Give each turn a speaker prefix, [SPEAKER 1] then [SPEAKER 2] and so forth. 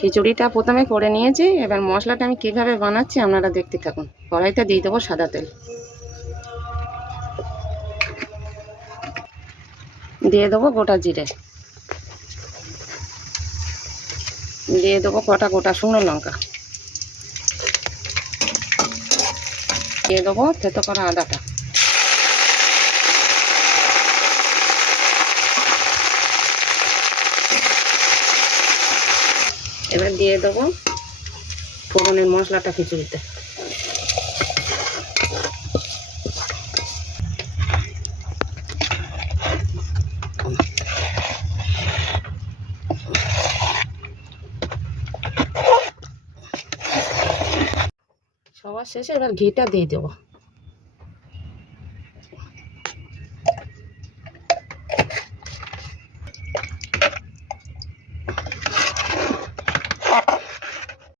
[SPEAKER 1] খিচুড়িটা প্রথমে করে নিয়েছি, এবার মশলাটা আমি কীভাবে বানাচ্ছি আপনারা দেখতে থাকুন। কড়াইতে দিয়ে দেবো সাদা তেল। দিয়ে দেবো গোটা জিরে। দিয়ে দেবো কটা গোটা শুকনো লঙ্কা। দিয়ে দেবো থেতো করা আদাটা। এবার দিয়ে দেবো ফোড়নের মশলাটা খিচুড়িতে। সবার শেষে এবার ঘিটা দিয়ে দেবো।